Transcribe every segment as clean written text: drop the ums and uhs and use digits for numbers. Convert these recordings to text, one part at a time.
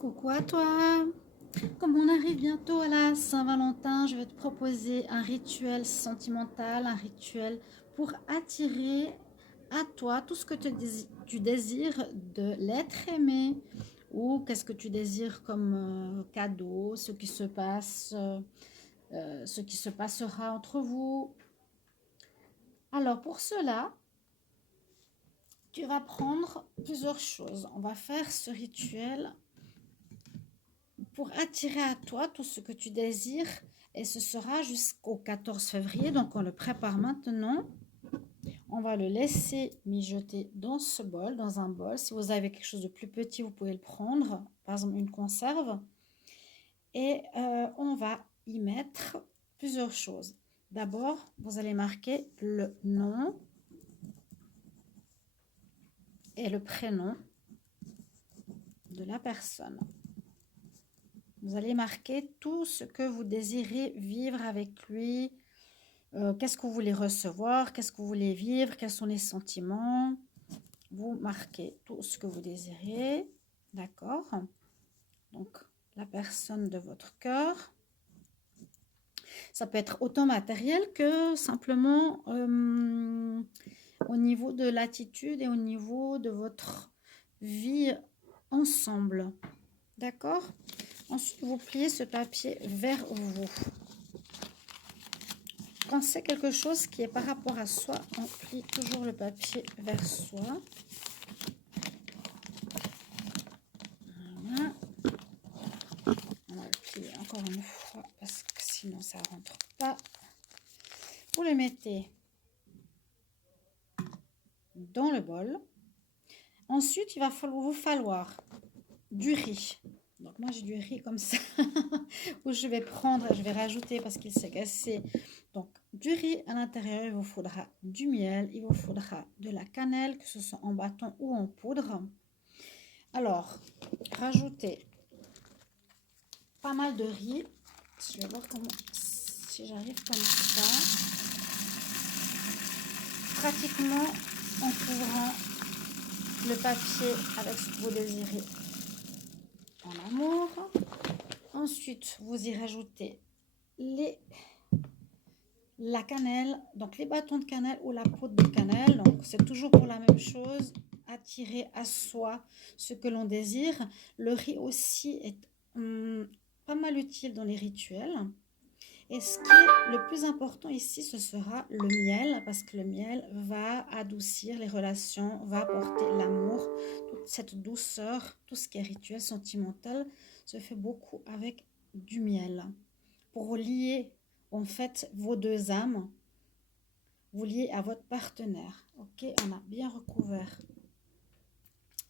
Coucou à toi. Comme on arrive bientôt à la Saint-Valentin, je vais te proposer un rituel sentimental, un rituel pour attirer à toi tout ce que tu désires de l'être aimé ou qu'est-ce que tu désires comme cadeau, ce qui se passera entre vous. Alors pour cela, tu vas prendre plusieurs choses. On va faire ce rituel pour attirer à toi tout ce que tu désires et ce sera jusqu'au 14 février. Donc on le prépare maintenant. On va le laisser mijoter dans ce bol, dans un bol. Si vous avez quelque chose de plus petit, vous pouvez le prendre, par exemple une conserve. Et on va y mettre plusieurs choses. D'abord, vous allez marquer le nom et le prénom de la personne. Vous allez marquer tout ce que vous désirez vivre avec lui. Qu'est-ce que vous voulez recevoir? Qu'est-ce que vous voulez vivre? Quels sont les sentiments? Vous marquez tout ce que vous désirez. D'accord? Donc, la personne de votre cœur. Ça peut être autant matériel que simplement au niveau de l'attitude et au niveau de votre vie ensemble. D'accord? Ensuite, vous pliez ce papier vers vous. Quand c'est quelque chose qui est par rapport à soi, on plie toujours le papier vers soi. Voilà. On va le plier encore une fois parce que sinon ça ne rentre pas. Vous le mettez dans le bol. Ensuite, il va vous falloir du riz. Donc moi j'ai du riz comme ça où je vais prendre, je vais rajouter parce qu'il s'est cassé. Donc du riz à l'intérieur, il vous faudra du miel, il vous faudra de la cannelle, que ce soit en bâton ou en poudre. Alors, rajoutez pas mal de riz. Je vais voir si j'arrive comme ça. Pratiquement en couvrant le papier avec ce que vous désirez en amour. Ensuite, vous y rajoutez la cannelle, donc les bâtons de cannelle ou la poudre de cannelle. Donc, c'est toujours pour la même chose, attirer à soi ce que l'on désire. Le riz aussi est pas mal utile dans les rituels. Et ce qui est le plus important ici, ce sera le miel, parce que le miel va adoucir les relations, va apporter l'amour, toute cette douceur, tout ce qui est rituel sentimental se fait beaucoup avec du miel. Pour lier en fait vos deux âmes, vous liez à votre partenaire. Ok, on a bien recouvert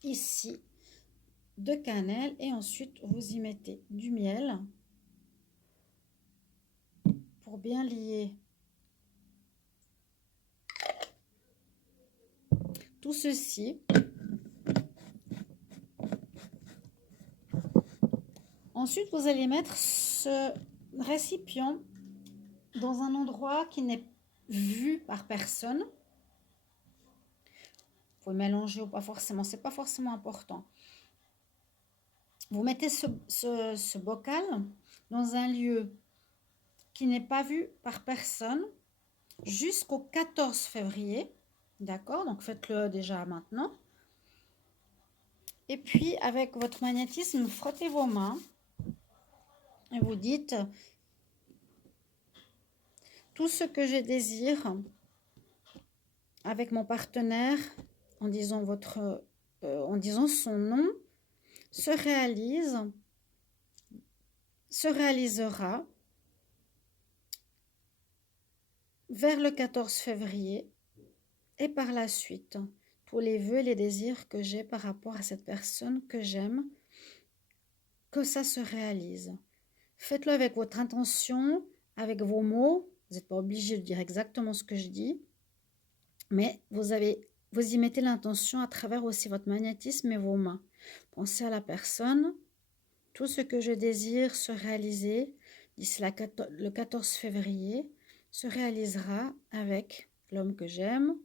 ici de cannelle et ensuite vous y mettez du miel pour bien lier tout ceci. Ensuite, vous allez mettre ce récipient dans un endroit qui n'est vu par personne. Vous pouvez mélanger ou pas forcément, c'est pas forcément important. Vous mettez ce bocal dans un lieu qui n'est pas vu par personne jusqu'au 14 février. D'accord? Donc faites-le déjà maintenant. Et puis avec votre magnétisme, frottez vos mains et vous dites tout ce que je désire avec mon partenaire en disant en disant son nom se réalisera vers le 14 février et par la suite tous les vœux et les désirs que j'ai par rapport à cette personne que j'aime, que ça se réalise. Faites-le avec votre intention, avec vos mots. Vous n'êtes pas obligé de dire exactement ce que je dis, mais vous y mettez l'intention à travers aussi votre magnétisme et vos mains. Pensez à la personne. Tout ce que je désire se réaliser d'ici le 14 février se réalisera avec l'homme que j'aime.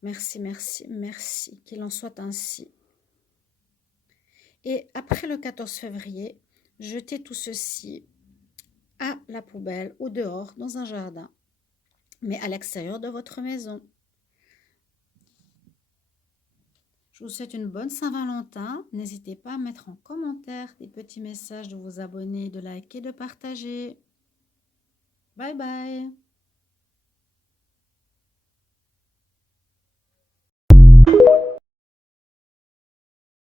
Merci, merci, merci. Qu'il en soit ainsi. Et après le 14 février, jetez tout ceci à la poubelle ou dehors dans un jardin, mais à l'extérieur de votre maison. Je vous souhaite une bonne Saint-Valentin. N'hésitez pas à mettre en commentaire des petits messages, de vous abonner, de liker, de partager. Bye bye.